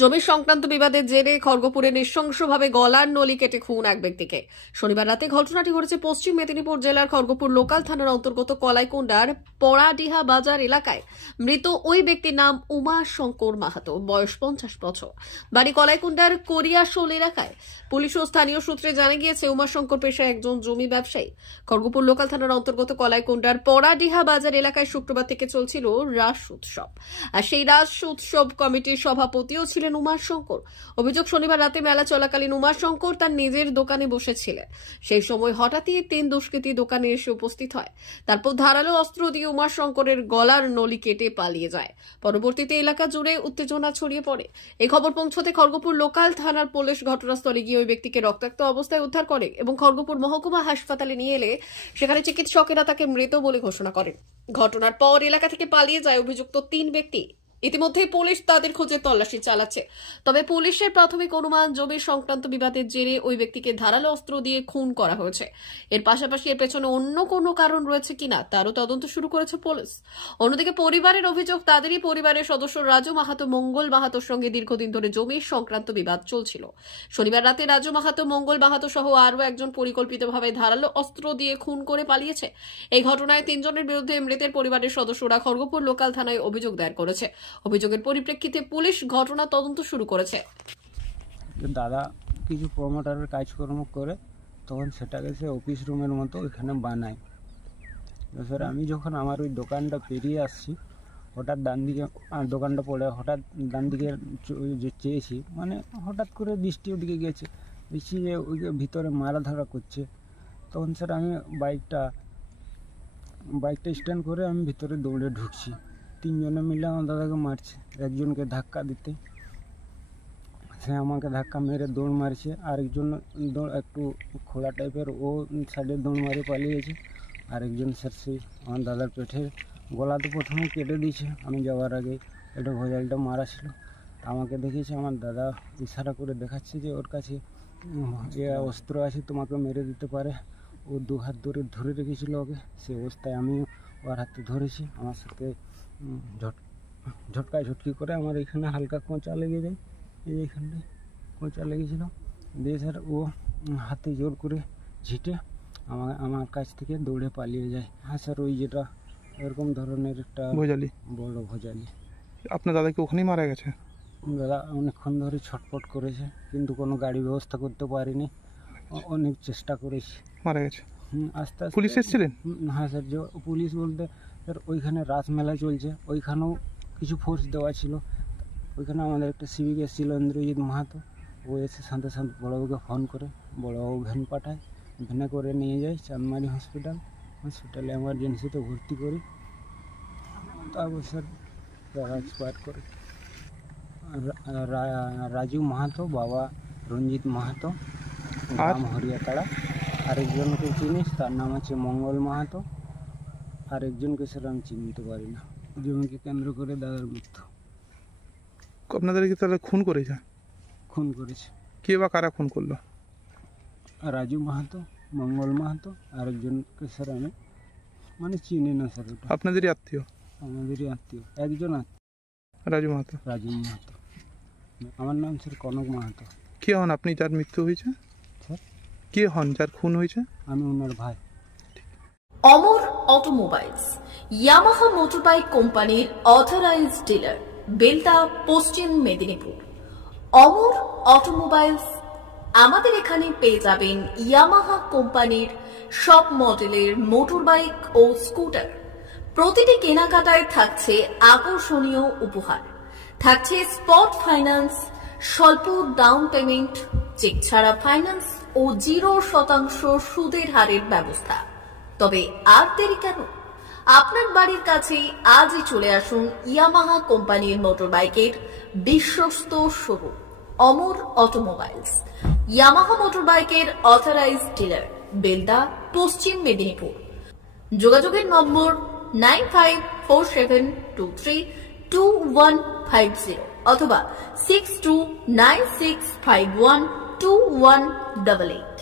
জমি সংক্রান্ত বিবাদের জেরে খড়গপুরে নৃশংসভাবে গলার নলি কেটে খুন এক ব্যক্তিকে। শনিবার রাতে ঘটনাটি ঘটেছে পশ্চিম মেদিনীপুর জেলার খড়গপুর লোকাল থানার অন্তর্গত কলাইকুণ্ডার পড়াডিহা বাজার এলাকায়। মৃত ওই ব্যক্তির নাম উমাশঙ্কর মাহাতো, বয়স 50 বছর, বাড়ি কলাইকুণ্ডার করিয়াশোল এলাকায়। পুলিশ ও স্থানীয় সূত্রে জানা গিয়েছে উমাশঙ্কর পেশায় একজন জমি ব্যবসায়ী। খড়গপুর লোকাল থানার অন্তর্গত কলাইকুণ্ডার পড়াডিহা বাজার এলাকায় শুক্রবার থেকে চলছিল রাস উৎসব, আর সেই রাস উৎসব কমিটির সভাপতিও ছিলেন উমাশঙ্কর। অভিযোগ, শনিবার রাতে মেলা চলাকালীন উমাশঙ্কর তার নিজের দোকানে বসেছিলেন। সেই সময় হঠাৎই 3 দুষ্কৃতী দোকানে এসে উপস্থিত হয়। তারপর ধারালো অস্ত্র দিয়ে উমাশঙ্করের গলার নলি কেটে পালিয়ে যায়। পরবর্তীতে এলাকা জুড়ে উত্তেজনা ছড়িয়ে পড়ে। এই খবর পৌঁছতে খড়গপুর লোকাল থানার পুলিশ ঘটনাস্থলে গিয়ে ওই ব্যক্তিকে রক্তাক্ত অবস্থায় উদ্ধার করে এবং খড়গপুর মহকুমা হাসপাতালে নিয়ে এলে সেখানে চিকিৎসকেরা তাকে মৃত বলে ঘোষণা করেন। ঘটনার পর এলাকা থেকে পালিয়ে যায় অভিযুক্ত 3 ব্যক্তি। ইতিমধ্যে পুলিশ তাদের খোঁজে তল্লাশি চালাচ্ছে। তবে পুলিশের প্রাথমিক অনুমান, জমি সংক্রান্ত বিবাদের জেরে ওই ব্যক্তিকে ধারালো অস্ত্র দিয়ে খুন করা হয়েছে। এর পাশাপাশি এর পেছনে অন্য কোনো কারণ রয়েছে কিনা তারও তদন্ত শুরু করেছে পুলিশ। অন্যদিকে পরিবারের অভিযোগ, তাদেরই পরিবারের সদস্য রাজু মাহাতো মঙ্গল মাহাতোর সঙ্গে দীর্ঘদিন ধরে জমি সংক্রান্ত বিবাদ চলছিল। শনিবার রাতে রাজু মাহাতো, মঙ্গল মাহাতো সহ আরও একজন পরিকল্পিতভাবে ধারালো অস্ত্র দিয়ে খুন করে পালিয়েছে। এই ঘটনায় 3 জনের বিরুদ্ধে মৃতের পরিবারের সদস্যরা খড়গপুর লোকাল থানায় অভিযোগ দায়ের করেছে। অভিযোগের পরিপ্রেক্ষিতে পুলিশ ঘটনা তদন্ত শুরু করেছে। দাদা কিছু প্রমোটারের কাজকর্ম করে তখন সেটাকে সে অফিস রুমের মতো ওইখানে বানায়। স্যার আমি যখন আমার ওই দোকানটা পেরিয়ে আসছি, হঠাৎ ডান দিকে দোকানটা পড়ে হঠাৎ ডান দিকে যে চেয়েছি, মানে হঠাৎ করে দৃষ্টি ওদিকে গেছে, দেখছি যে ওই ভিতরে মারা ধরা করছে। তখন স্যার আমি বাইকটা স্ট্যান্ড করে আমি ভিতরে দৌড়ে ঢুকছি। 3 জনে মিলে আমার দাদাকে মারছে। একজনকে ধাক্কা দিতে সে আমাকে ধাক্কা মেরে দৌড় মারছে, আরেকজন একটু খোলা টাইপের ও সাইডে দৌড় মারে পালিয়েছে। আরেকজন স্যার সেই আমার দাদার পেটের গলা তো প্রথমে কেটে দিয়েছে, আমি যাওয়ার আগে এটা ভোজালটা মারা ছিল। আমাকে দেখেছে, আমার দাদা ইশারা করে দেখাচ্ছে যে ওর কাছে অস্ত্র আছে, তোমাকে মেরে দিতে পারে। ও 2 হাত ধরে রেখেছিল ওকে। সে অবস্থায় আমি ওর হাতে ধরেছি। আমার সাথে ঝটকি করে আমার এখানে হালকা কোঁচা লেগে যায়, এইখানটায় কোঁচা লেগেছিল। দিয়ে স্যার ও হাতে জোর করে ঝিটে আমার কাছ থেকে দৌড়ে পালিয়ে যায়। হ্যাঁ স্যার, ওই যেটা এরকম ধরনের একটা বড় ভোজালি। আপনার দাদাকে ওখানেই মারা গেছে? দাদা অনেকক্ষণ ধরে ছটফট করেছে, কিন্তু কোনো গাড়ি ব্যবস্থা করতে পারিনি। অনেক চেষ্টা করেছি, মারা গেছে। আস্তে আস্তে পুলিশ এসেছিলেন? হ্যাঁ স্যার, যে পুলিশ বলতে স্যার ওইখানে রাস মেলা চলছে, ওইখানেও কিছু ফোর্স দেওয়া ছিল। ওইখানে আমাদের একটা সিভিক এসেছিল, ইন্দ্রজিৎ মাহাতো। ও এসে সাথে সাথে বড়বাবুকে ফোন করে, বড়বাবু ভ্যান পাঠায়, ভ্যানে করে নিয়ে যায় চাঁদমারি হসপিটালে এমার্জেন্সিতে ভর্তি করি। তারপর স্যার তারা এক্সপায়ার করে। রাজু মাহাতো, বাবা রঞ্জিত মাহাতো, গ্রাম হরিয়াতাড়া। আরেকজনকে চিনিস, তার নাম আছে মঙ্গল মাহাতো। আরেকজনকে স্যার আমি চিনতে পারি না। জমিকে কেন্দ্র করে দাদার মৃত্যু। আপনাদেরকে তাহলে খুন করেছে? খুন করেছে। কে বা কারা খুন করলো? রাজু মাহাতো, মঙ্গল মাহাতো, আরেকজনকে স্যার আমি মানে চিনি না স্যার। ওটা আপনাদেরই আত্মীয়? আমাদেরই আত্মীয়, একজন আত্মীয়। রাজু মাহাতো? রাজু মাহাতো। আমার নাম স্যার কনক মাহাতো। কে হন আপনি যার মৃত্যু হয়েছে? স্যার কে হন যার খুন হয়েছে? আমি ওনার ভাই। অমর অটোমোবাইলস, ইয়ামাহা মোটরবাইক কোম্পানির অথরাইজড ডিলার, বেলদা, পশ্চিম মেদিনীপুর। অমর অটোমোবাইলস, আমাদের এখানে পেয়ে যাবেন ইয়ামাহা কোম্পানির সব মডেলের মোটরবাইক ও স্কুটার। প্রতিটি কেনাকাটায় থাকছে আকর্ষণীয় উপহার, থাকছে স্পট ফাইন্যান্স, স্বল্প ডাউন পেমেন্ট, চেক ছাড়া ফাইন্যান্স ও 0% সুদের হারের ব্যবস্থা। তবে আর দেরি কেন? আপনার বাড়ির কাছেই আজই চলে আসুন ইয়ামাহা কোম্পানির মোটরবাইকের বিশ্বস্ত শোরুম অমর অটোমোবাইলস, ইয়ামাহা মোটরবাইকের অথরাইজড ডিলার, বেলদা, পশ্চিম মেদিনীপুর। যোগাযোগের নম্বর 9547232150 অথবা 6296512188।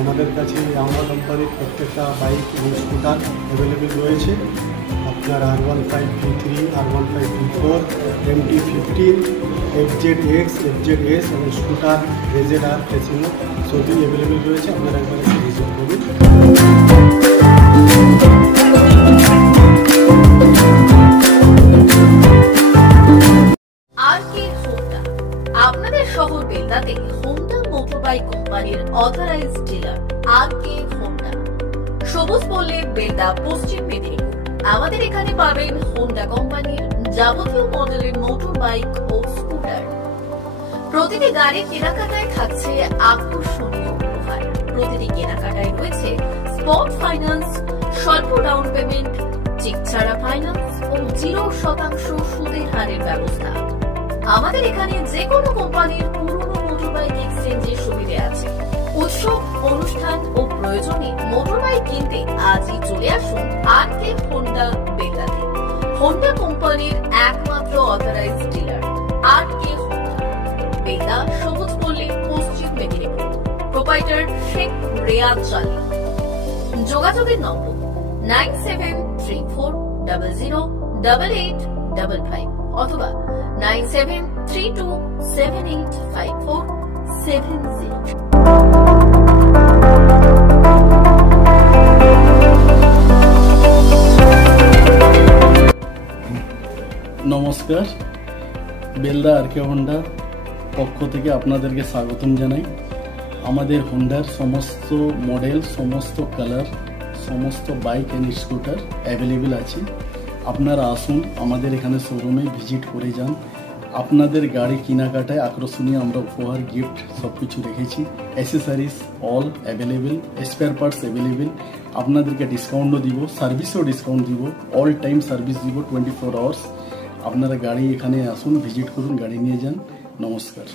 আমাদের কাছে ইয়ামাহা কোম্পানির প্রত্যেকটা বাইক এবং স্কুটার অ্যাভেলেবেল রয়েছে। আপনার R15V3, R15V4, MT-15, FZX, FZS এবং স্কুটার RZR ফেসিনো সবই অ্যাভেলেবেল রয়েছে। আপনারা একবার এসে ভিজিট করুন। আপনাদের শহর বেলদাতে হোন্ডা মোটরবাইক কোম্পানির অথরাইজড ডিলার আরকে হোন্ডা, সবুজ পল্লী, বেলদা, পশ্চিম মেদিনীপুর। আমাদের এখানে পাবেন হোন্ডা কোম্পানির যাবতীয় মডেলের মোটর বাইক ও স্কুটার। প্রতিটি গাড়ির কেনাকাটায় থাকছে আকর্ষণীয় উপহার। প্রতিটি কেনাকাটায় রয়েছে স্পট ফাইন্যান্স, স্বল্প ডাউন পেমেন্ট, চেক ছাড়া ফাইন্যান্স ও 0% সুদের হারের ব্যবস্থা। আমাদের এখানে যে কোনো কোম্পানির পুরনো মোটরবাইক এক্সচেঞ্জের সুবিধা আছে। উৎসব, অনুষ্ঠান ও প্রয়োজনে মোটরবাইক কিনতে আজই চলে আসুন আরকে হোন্ডা বেলদাতে। হোন্ডা কোম্পানির একমাত্র অথরাইজড ডিলার আরকে হোন্ডা, বেলদা, সবুজ পল্লী, পশ্চিম মেদিনীপুর। প্রোপাইটার শেখ রেয়াদ চালি। যোগাযোগের নম্বর 9734008855 অথবা 9732785470। নমস্কার, বেলদা আরকে হোন্ডার পক্ষ থেকে আপনাদেরকে স্বাগতম জানাই। আমাদের হোন্ডার সমস্ত মডেল, সমস্ত কালার, সমস্ত বাইক অ্যান্ড স্কুটার অ্যাভেলেবেল আছে। আপনারা আসুন, আমাদের এখানে শোরুমে ভিজিট করে যান। আপনাদের গাড়ি কেনাকাটায় আকর্ষণীয় আমরা উপহার, গিফট সব কিছু রেখেছি। Accessories all available, spare parts available. আপনাদেরকে ডিসকাউন্টও দিব, সার্ভিসও ডিসকাউন্ট দিব, অল টাইম সার্ভিস দিব 24 আওয়ার্স। আপনারা গাড়ি এখানে আসুন, ভিজিট করুন, গাড়ি নিয়ে যান। নমস্কার।